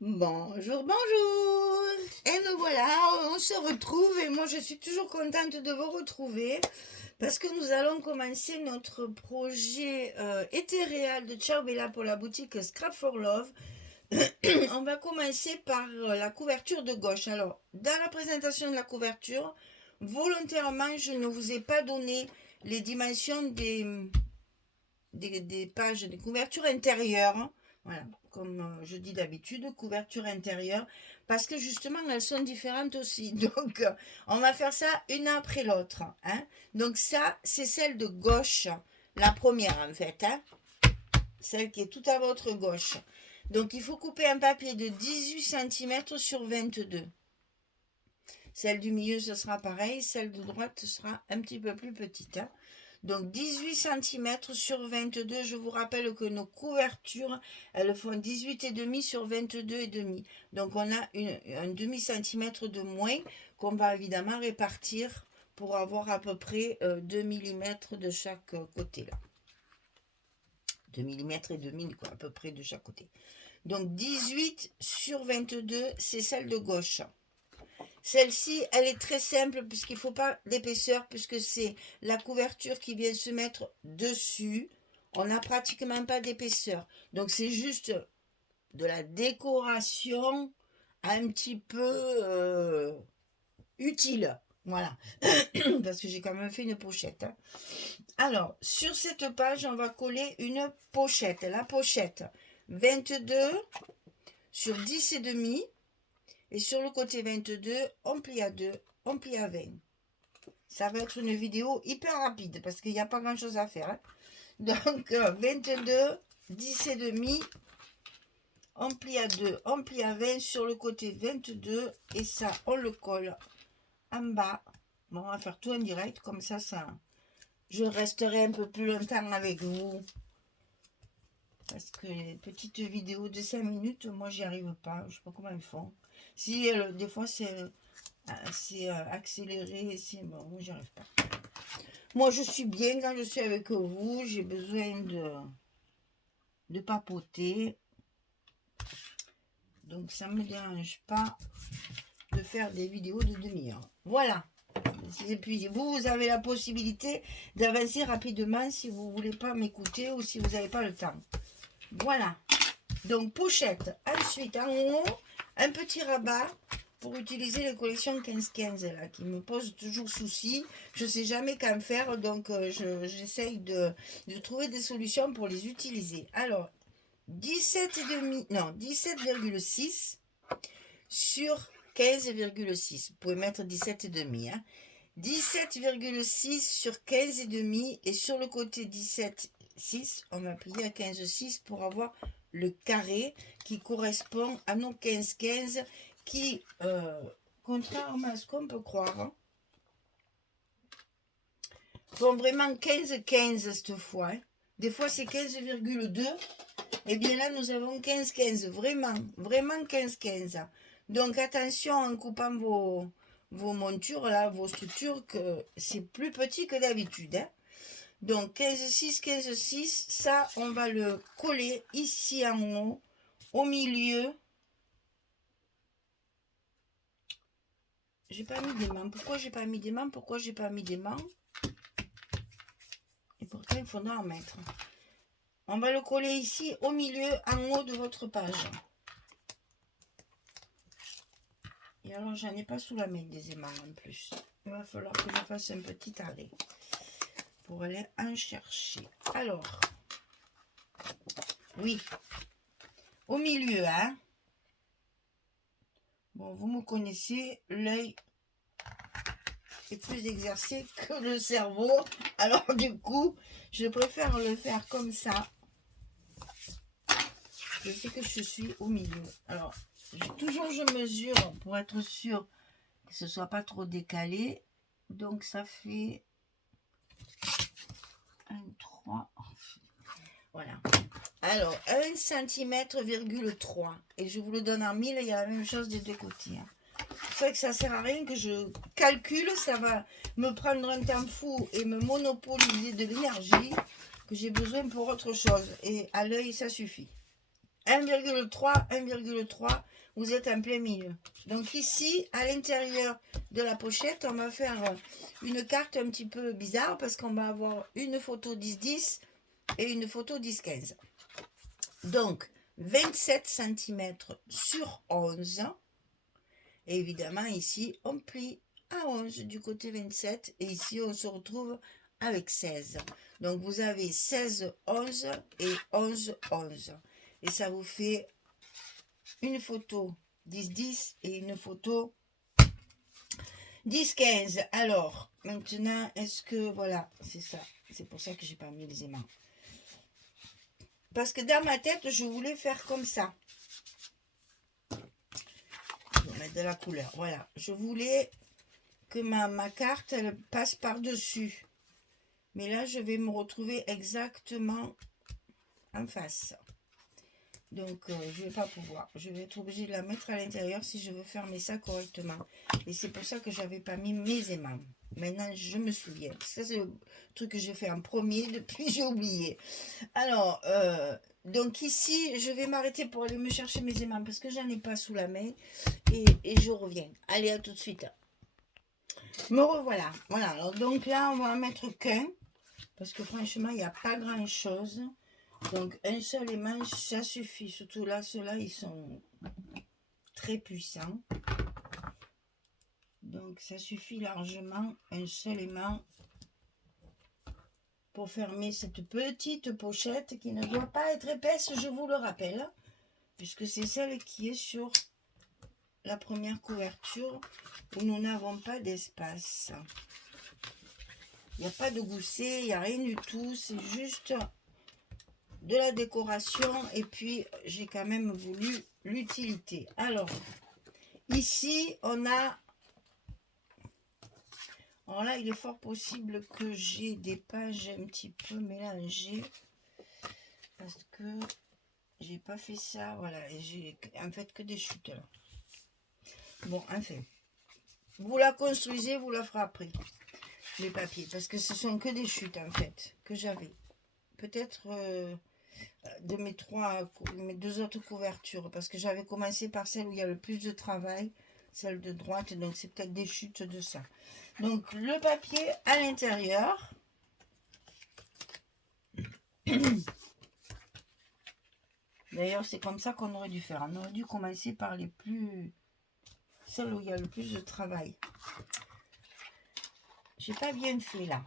Bonjour, bonjour. Et nous voilà, on se retrouve et moi je suis toujours contente de vous retrouver parce que nous allons commencer notre projet éthéréal de Ciao Bella pour la boutique Scrap for Love. On va commencer par la couverture de gauche. Alors, dans la présentation de la couverture, volontairement, je ne vous ai pas donné les dimensions des pages, des couvertures intérieures. Voilà, comme je dis d'habitude, couverture intérieure, parce que justement, elles sont différentes aussi. Donc, on va faire ça une après l'autre. Hein. Donc, ça, c'est celle de gauche, la première en fait, hein, celle qui est tout à votre gauche. Donc, il faut couper un papier de 18 cm sur 22. Celle du milieu, ce sera pareil. Celle de droite sera un petit peu plus petite. Hein. Donc 18 cm sur 22. Je vous rappelle que nos couvertures, elles font 18,5 sur 22,5. Donc on a un demi-centimètre de moins qu'on va évidemment répartir pour avoir à peu près 2 mm de chaque côté. Là. 2 mm et demi, quoi, à peu près de chaque côté. Donc 18 sur 22, c'est celle de gauche. Celle-ci, elle est très simple puisqu'il ne faut pas d'épaisseur puisque c'est la couverture qui vient se mettre dessus. On n'a pratiquement pas d'épaisseur. Donc c'est juste de la décoration un petit peu utile. Voilà. Parce que j'ai quand même fait une pochette. Hein. Alors, sur cette page, on va coller une pochette. La pochette 22 sur 10,5. Et sur le côté 22, on plie à 2, on plie à 20. Ça va être une vidéo hyper rapide parce qu'il n'y a pas grand chose à faire. Hein. Donc 22, 10,5, on plie à 2, on plie à 20 sur le côté 22 et ça on le colle en bas. Bon, on va faire tout en direct comme ça, je resterai un peu plus longtemps avec vous. Parce que les petites vidéos de 5 minutes, moi j'y arrive pas, je sais pas comment ils font. Si des fois c'est accéléré, c'est bon, moi j'y arrive pas. Moi je suis bien quand je suis avec vous, j'ai besoin de papoter. Donc ça me dérange pas de faire des vidéos de demi-heure. Voilà. Et puis vous avez la possibilité d'avancer rapidement si vous voulez pas m'écouter ou si vous n'avez pas le temps. Voilà. Donc pochette. Ensuite en haut, un petit rabat pour utiliser les collections 15-15 là, qui me posent toujours souci. Je ne sais jamais qu'en faire, donc j'essaye de trouver des solutions pour les utiliser. Alors, 17,5, non, 17,6 sur 15,6. Vous pouvez mettre 17,5. Hein. 17,6 sur 15,5 et sur le côté 17,6, on va plier à 15,6 pour avoir le carré qui correspond à nos 15,15 qui, contrairement à ce qu'on peut croire, hein, font vraiment 15,15 cette fois. Hein. Des fois c'est 15,2. Et bien là nous avons 15,15. Vraiment, vraiment 15,15. Donc attention en coupant vos montures, là, vos structures, que c'est plus petit que d'habitude. Hein. Donc 15,6, 15,6, ça on va le coller ici en haut, au milieu. J'ai pas mis d'aimant. Pourquoi j'ai pas mis d'aimant? Pourquoi j'ai pas mis d'aimant? Et pourtant il faudra en mettre. On va le coller ici au milieu, en haut de votre page. Et alors j'en ai pas sous la main des aimants en plus. Il va falloir que je fasse un petit arrêt pour aller en chercher. Alors, oui, au milieu, hein. Bon, vous me connaissez, l'œil est plus exercé que le cerveau. Alors du coup, je préfère le faire comme ça. Je sais que je suis au milieu. Alors, toujours je mesure pour être sûr que ce soit pas trop décalé. Donc ça fait 1, 3. Voilà. Alors, 1 cm,3 cm. Et je vous le donne en 1000, il y a la même chose des deux côtés. Hein. C'est vrai que ça sert à rien que je calcule, ça va me prendre un temps fou et me monopoliser de l'énergie que j'ai besoin pour autre chose. Et à l'œil, ça suffit. 1,3, 1,3, vous êtes en plein milieu. Donc ici, à l'intérieur de la pochette, on va faire une carte un petit peu bizarre parce qu'on va avoir une photo 10-10 et une photo 10-15. Donc, 27 cm sur 11. Et évidemment, ici, on plie à 11 du côté 27. Et ici, on se retrouve avec 16. Donc, vous avez 16, 11 et 11, 11. Et ça vous fait une photo 10-10 et une photo 10-15. Alors, maintenant, est-ce que... Voilà, c'est ça. C'est pour ça que j'ai pas mis les aimants. Parce que dans ma tête, je voulais faire comme ça. Je vais mettre de la couleur. Voilà. Je voulais que ma carte, elle passe par-dessus. Mais là, je vais me retrouver exactement en face. Donc, je ne vais pas pouvoir. Je vais être obligée de la mettre à l'intérieur si je veux fermer ça correctement. Et c'est pour ça que je n'avais pas mis mes aimants. Maintenant, je me souviens. Ça, c'est le truc que j'ai fait en premier. Depuis, j'ai oublié. Alors, donc ici, je vais m'arrêter pour aller me chercher mes aimants parce que j'en ai pas sous la main. Et je reviens. Allez, à tout de suite. Me revoilà. Voilà. Alors, donc là, on va en mettre qu'un. Parce que franchement, il n'y a pas grand-chose. Donc, un seul aimant, ça suffit. Surtout là, ceux-là, ils sont très puissants. Donc, ça suffit largement. Un seul aimant pour fermer cette petite pochette qui ne doit pas être épaisse, je vous le rappelle. Puisque c'est celle qui est sur la première couverture où nous n'avons pas d'espace. Il n'y a pas de gousset, il n'y a rien du tout. C'est juste de la décoration et puis j'ai quand même voulu l'utilité. Alors ici on a, alors là il est fort possible que j'ai des pages un petit peu mélangées parce que j'ai pas fait ça, voilà, et j'ai en fait que des chutes là. Bon, enfin vous la construisez, vous la ferez après les papiers parce que ce sont que des chutes en fait que j'avais peut-être de mes deux autres couvertures parce que j'avais commencé par celle où il y a le plus de travail, celle de droite, donc c'est peut-être des chutes de ça. Donc le papier à l'intérieur, d'ailleurs c'est comme ça qu'on aurait dû faire, on aurait dû commencer par les plus, celle où il y a le plus de travail. J'ai pas bien fait là,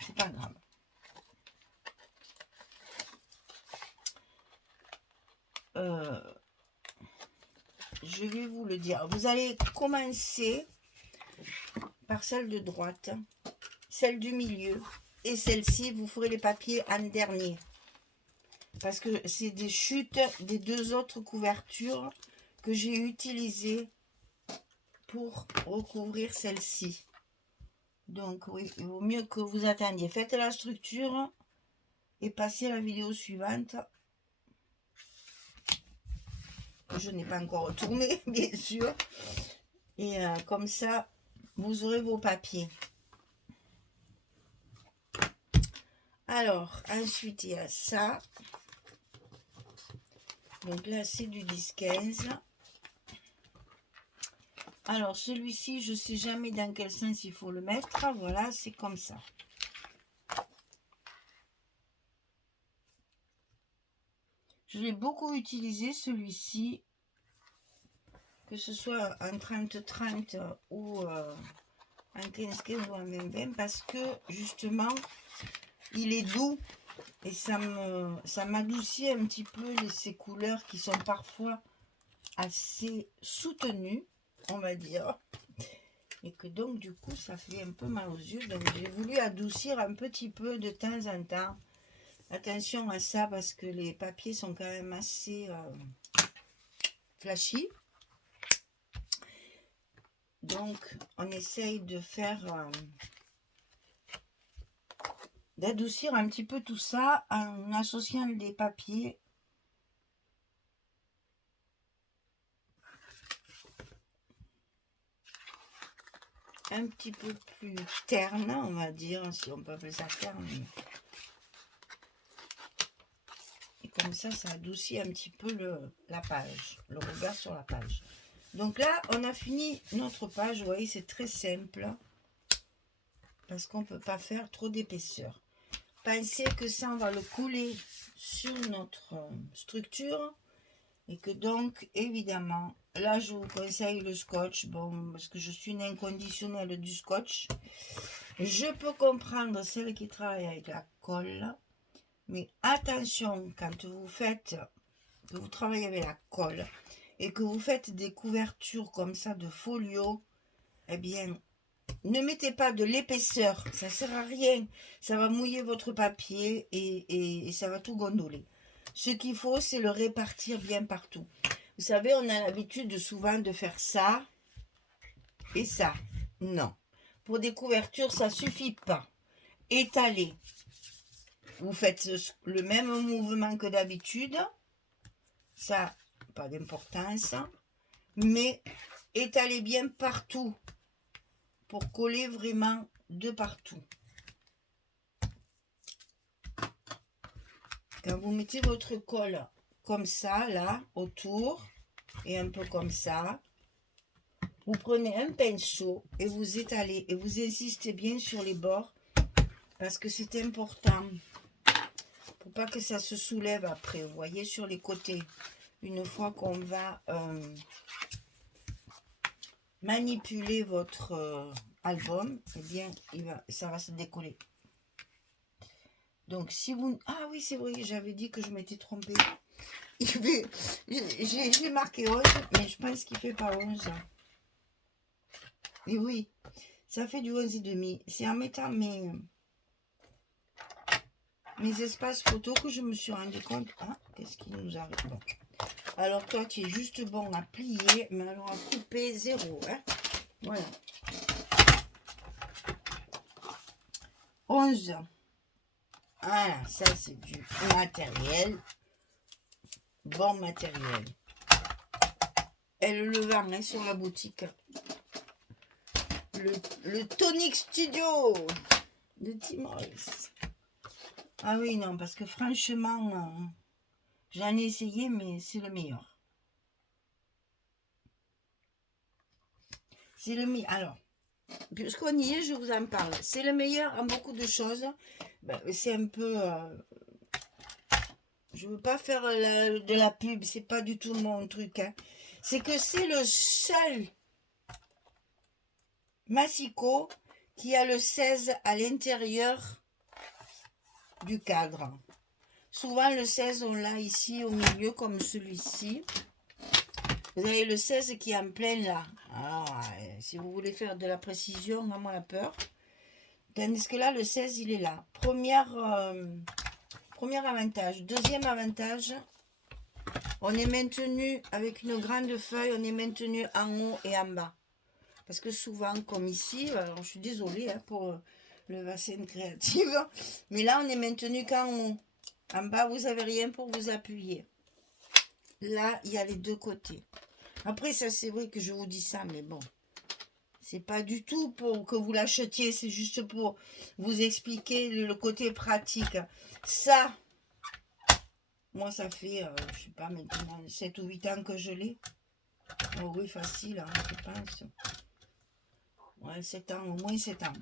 c'est pas grave. Je vais vous le dire. Vous allez commencer par celle de droite, celle du milieu et celle-ci, vous ferez les papiers en dernier. Parce que c'est des chutes des deux autres couvertures que j'ai utilisées pour recouvrir celle-ci. Donc oui, il vaut mieux que vous attendiez. Faites la structure et passez à la vidéo suivante. Je n'ai pas encore retourné, bien sûr. Et comme ça, vous aurez vos papiers. Alors, ensuite, il y a ça. Donc là, c'est du 10-15. Alors, celui-ci, je ne sais jamais dans quel sens il faut le mettre. Voilà, c'est comme ça. Je l'ai beaucoup utilisé, celui-ci. Que ce soit en 30-30 ou en 15-15 ou en 20-20. Parce que, justement, il est doux. Et ça m'adoucit un petit peu ces couleurs qui sont parfois assez soutenues, on va dire. Et que donc, du coup, ça fait un peu mal aux yeux. Donc, j'ai voulu adoucir un petit peu de temps en temps. Attention à ça parce que les papiers sont quand même assez flashy. Donc, on essaye de faire... d'adoucir un petit peu tout ça en associant des papiers un petit peu plus ternes, on va dire, si on peut appeler ça terne. comme ça adoucit un petit peu la page, le regard sur la page. Donc là, on a fini notre page. Vous voyez, c'est très simple. Parce qu'on ne peut pas faire trop d'épaisseur. Pensez que ça, on va le coller sur notre structure. Et que donc, évidemment, là, je vous conseille le scotch. Bon, parce que je suis une inconditionnelle du scotch. Je peux comprendre celles qui travaillent avec la colle. Mais attention, quand vous faites, que vous travaillez avec la colle et que vous faites des couvertures comme ça de folio, eh bien, ne mettez pas de l'épaisseur, ça ne sert à rien. Ça va mouiller votre papier et ça va tout gondoler. Ce qu'il faut, c'est le répartir bien partout. Vous savez, on a l'habitude souvent de faire ça et ça. Non. Pour des couvertures, ça ne suffit pas. Étaler. Vous faites le même mouvement que d'habitude. Ça, pas d'importance. Mais étalez bien partout pour coller vraiment de partout. Quand vous mettez votre colle comme ça, là, autour, et un peu comme ça, vous prenez un pinceau et vous étalez et vous insistez bien sur les bords parce que c'est important. Pour pas que ça se soulève après, vous voyez, sur les côtés. Une fois qu'on va manipuler votre album, eh bien, ça va se décoller. Donc, si vous... Ah oui, c'est vrai, j'avais dit que je m'étais trompée. J'ai marqué 11, mais je pense qu'il ne fait pas 11. Et oui, ça fait du 11,5. C'est en mettant mes espaces photos que je me suis rendu compte. Ah, qu'est-ce qui nous arrive? Bon. Alors, toi, tu es juste bon à plier, mais alors à couper 0. Hein? Voilà. 11. Voilà, ça c'est du matériel. Bon matériel. Elle le vend hein, sur la boutique. Le Tonic Studio de Tim Holtz. Ah oui, non, parce que franchement, j'en ai essayé, mais c'est le meilleur. C'est le meilleur. Alors, puisqu'on y est, je vous en parle. C'est le meilleur en beaucoup de choses. Ben, c'est un peu... je veux pas faire de la pub, c'est pas du tout mon truc. Hein. C'est que c'est le seul massicot qui a le 16 à l'intérieur du cadre. Souvent le 16 on l'a ici au milieu comme celui-ci. Vous avez le 16 qui est en plein là. Alors, si vous voulez faire de la précision, on a moins peur. Tandis que là le 16 il est là. Premier avantage. Deuxième avantage, on est maintenu avec une grande feuille, on est maintenu en haut et en bas. Parce que souvent, comme ici, alors je suis désolée hein, pour le bassin créatif, mais là, on est maintenu qu'en haut. En bas, vous n'avez rien pour vous appuyer. Là, il y a les deux côtés. Après, ça, c'est vrai que je vous dis ça, mais bon. C'est pas du tout pour que vous l'achetiez, c'est juste pour vous expliquer le côté pratique. Ça, moi, ça fait, je sais pas, maintenant 7 ou 8 ans que je l'ai. Oh oui, facile, hein, je pense. Ouais, 7 ans, au moins 7 ans.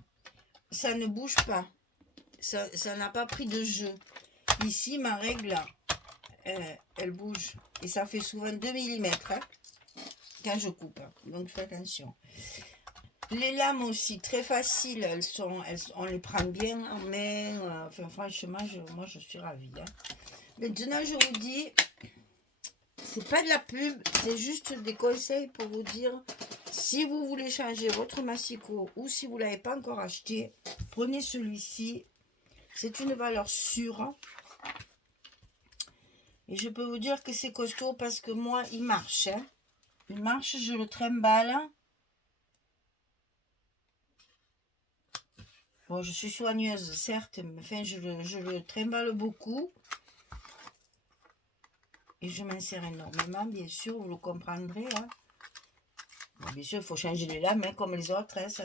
Ça ne bouge pas. Ça n'a pas pris de jeu. Ici, ma règle, elle bouge. Et ça fait souvent 2 mm hein, quand je coupe. Donc, faites attention. Les lames aussi, très faciles. On les prend bien en main. Enfin, franchement, moi, je suis ravie. Hein. Maintenant, je vous dis, c'est pas de la pub, c'est juste des conseils pour vous dire... Si vous voulez changer votre massicot ou si vous ne l'avez pas encore acheté, prenez celui-ci. C'est une valeur sûre. Et je peux vous dire que c'est costaud parce que moi, il marche. Hein. Il marche, je le trimballe. Bon, je suis soigneuse, certes, mais enfin, je le trimballe beaucoup. Et je m'insère énormément, bien sûr, vous le comprendrez. Hein. Bon, bien sûr, il faut changer les lames, hein, comme les autres. Hein, ça,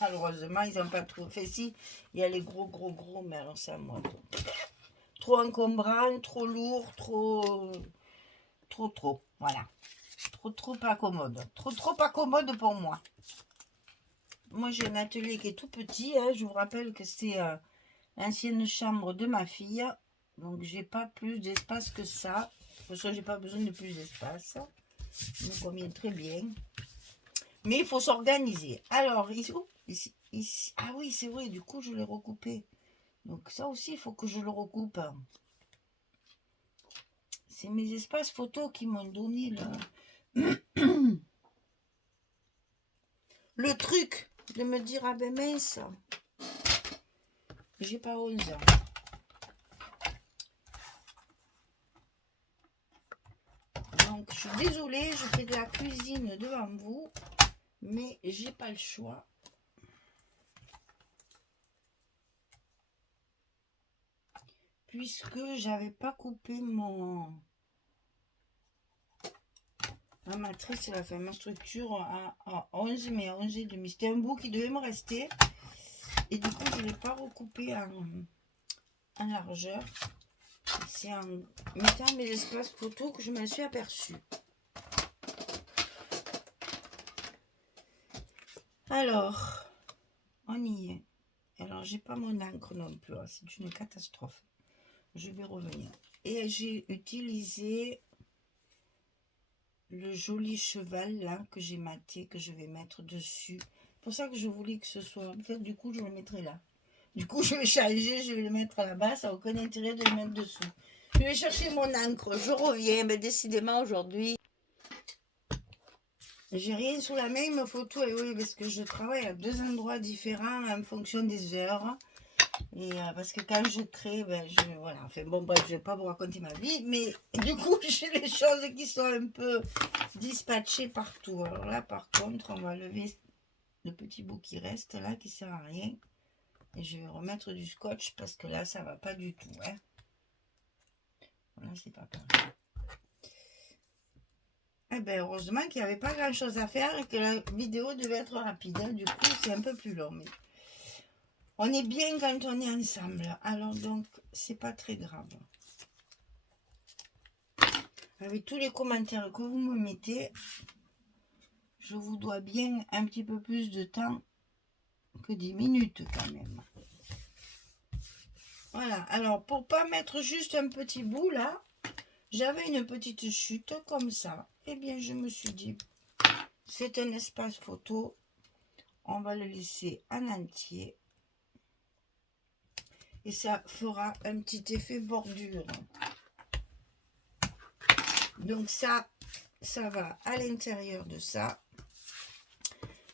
malheureusement, ils n'ont pas trop fait. Si, il y a les gros, mais alors c'est à moi. trop encombrant, trop lourd, trop. Voilà. Trop pas commode. Trop pas commode pour moi. Moi, j'ai un atelier qui est tout petit. Hein. Je vous rappelle que c'est l'ancienne chambre de ma fille. Donc, j'ai pas plus d'espace que ça. De toute façon, j'ai pas besoin de plus d'espace. Ça me convient très bien. Mais il faut s'organiser. Alors, ici. Ah oui, c'est vrai. Du coup, je l'ai recoupé. Donc, ça aussi, il faut que je le recoupe. C'est mes espaces photos qui m'ont donné le truc de me dire, ah ben mince, j'ai pas 11 ans. Donc, je suis désolée, je fais de la cuisine devant vous, mais j'ai pas le choix. Puisque j'avais pas coupé ma matrice, ma structure à 11, mais à 11,5. C'était un bout qui devait me rester. Et du coup, je ne l'ai pas recoupé en largeur. C'est en mettant mes espaces photos que je m'en suis aperçue. Alors, on y est. Alors, j'ai pas mon encre non plus. C'est une catastrophe. Je vais revenir. Et j'ai utilisé le joli cheval là que j'ai maté, que je vais mettre dessus. C'est pour ça que je voulais que ce soit. Peut-être du coup, je le mettrai là. Du coup, je vais changer, je vais le mettre là-bas. Ça n'a aucun intérêt de le mettre dessous. Je vais chercher mon encre. Je reviens. Mais décidément, aujourd'hui, j'ai rien sous la main. Il me faut tout. Et oui, parce que je travaille à 2 endroits différents en fonction des heures. Et parce que quand je crée, voilà. Enfin bon, bref, je vais pas vous raconter ma vie. Mais du coup, j'ai les choses qui sont un peu dispatchées partout. Alors là, par contre, on va lever le petit bout qui reste là, qui sert à rien. Et je vais remettre du scotch parce que là, ça va pas du tout. Hein. Voilà, c'est pas pareil. Eh bien, heureusement qu'il n'y avait pas grand chose à faire et que la vidéo devait être rapide. Hein. Du coup, c'est un peu plus long. Mais on est bien quand on est ensemble. Alors donc, c'est pas très grave. Avec tous les commentaires que vous me mettez, je vous dois bien un petit peu plus de temps que 10 minutes quand même. Voilà. Alors, pour pas mettre juste un petit bout là, j'avais une petite chute comme ça. Eh bien, je me suis dit, c'est un espace photo. On va le laisser en entier. Et ça fera un petit effet bordure. Donc ça va à l'intérieur de ça.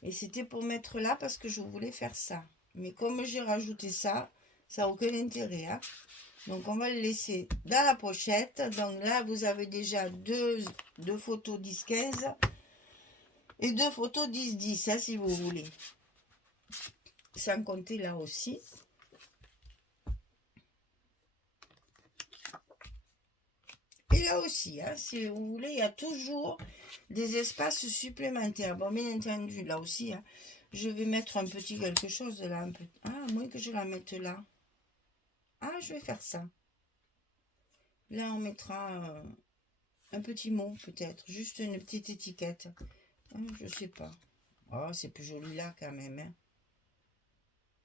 Et c'était pour mettre là parce que je voulais faire ça. Mais comme j'ai rajouté ça, ça n'a aucun intérêt. Hein. Donc on va le laisser dans la pochette. Donc là, vous avez déjà deux photos 10-15 et 2 photos 10-10, hein, si vous voulez. Sans compter là aussi. Et là aussi, hein, si vous voulez, il y a toujours des espaces supplémentaires. Bon, bien entendu, là aussi, hein, je vais mettre un petit quelque chose là. Un peu... Ah, à moins que je la mette là. Ah, je vais faire ça. Là, on mettra un petit mot, peut-être. Juste une petite étiquette. Je sais pas. Oh, c'est plus joli là, quand même. Hein.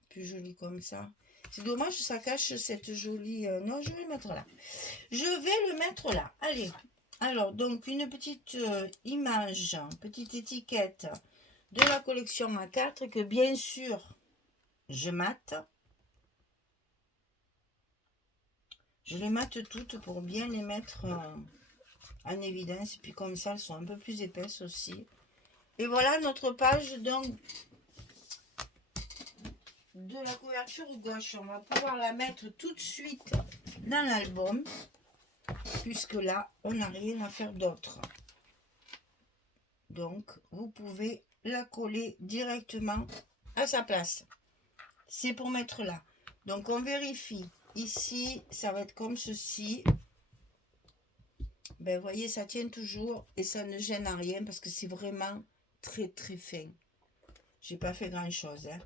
Plus joli comme ça. C'est dommage, ça cache cette jolie... Non, je vais le mettre là. Je vais le mettre là. Allez. Alors, donc, une petite image, petite étiquette de la collection A4 que, bien sûr, je mate. Je les mate toutes pour bien les mettre en évidence. Et puis, comme ça, elles sont un peu plus épaisses aussi. Et voilà notre page, donc, de la couverture gauche. On va pouvoir la mettre tout de suite dans l'album. Puisque là, on n'a rien à faire d'autre. Donc, vous pouvez la coller directement à sa place. C'est pour mettre là. Donc, on vérifie. Ici, ça va être comme ceci. Ben, vous voyez, ça tient toujours et ça ne gêne à rien parce que c'est vraiment très, très fin. J'ai pas fait grand-chose. Hein.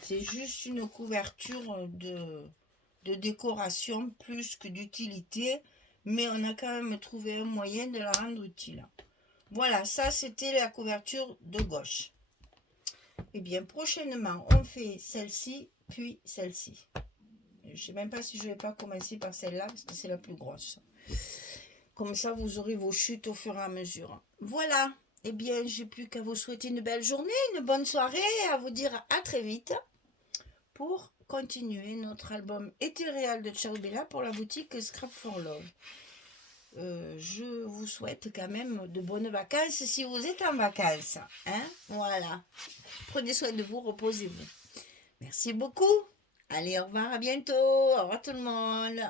C'est juste une couverture de de décoration plus que d'utilité, mais on a quand même trouvé un moyen de la rendre utile. Voilà, ça c'était la couverture de gauche. Et bien prochainement, on fait celle-ci, puis celle-ci. Je ne sais même pas si je ne vais pas commencer par celle-là, parce que c'est la plus grosse. Comme ça, vous aurez vos chutes au fur et à mesure. Voilà. Eh bien, j'ai plus qu'à vous souhaiter une belle journée, une bonne soirée, et à vous dire à très vite pour continuer notre album Ethereal de Ciao Bella pour la boutique Scrap for Love. Je vous souhaite quand même de bonnes vacances si vous êtes en vacances. Hein? Voilà. Prenez soin de vous, reposez-vous. Merci beaucoup. Allez, au revoir, à bientôt. Au revoir tout le monde.